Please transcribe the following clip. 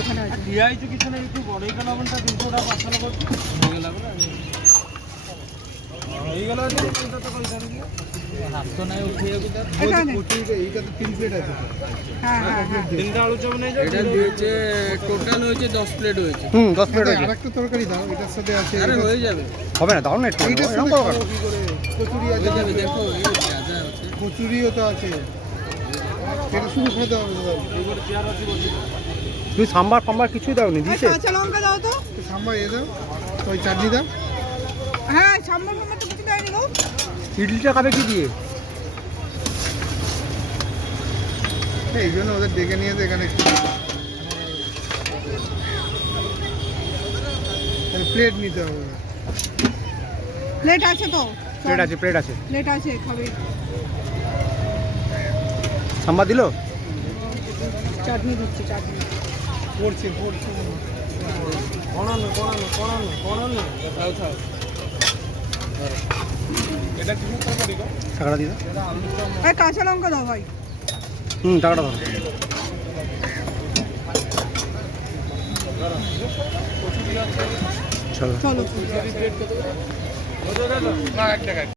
ওখানে আছে দিয়াইছো কিছু না একটু বড়ই গেল লবণটা 300 টাকা 500 টাকা হয়ে গেল না হয়ে গেল এটা তো কই জানি হাত তো নাই উঠিয়ে গেল এইটা তো 3 প্লেট আছে হ্যাঁ হ্যাঁ তিনটা আলু চপ নেই এটা দিয়েছে টোটাল হয়েছে 10 প্লেট হয়েছে 10 প্লেট হয়েছে আরেকটা তরকারি দাও এটার সাথে আছে আরে হয়ে যাবে হবে না দাও না একটু এরকম করো কেন? কি করে কচুরি আছে হয়ে যাবে দেখো এই যা আছে কচুরিও তো আছে এটা শুরু করে দাও এবার চেয়ার আছে বলছি তুমি সাম্বার ফাম্বার কিছুই দাওনি দিয়েছে কাঁচা লঙ্কা দাও তো সাম্বার এ দাও ওই চাটনি দাও হ্যাঁ সাম্বার ফাম্বার তো কিছু দেয়নি গো ইডলিটা খাবে কি দিয়ে এই জন্য ওদের ডেকে নিয়ে এখানে প্লেট নিতে হবে প্লেট আছে তো প্লেট আছে প্লেট আছে খাবে সাম্বার দিলো চাটনি দিচ্ছি চাটনি পড়ছে কোনানো খাও খাও এটা কি তরকারি গো টাকাটা দিয়ে দাও এই কাঁচা লঙ্কা দাও ভাই টাকাটা দাও চলো চলো না 1 টাকা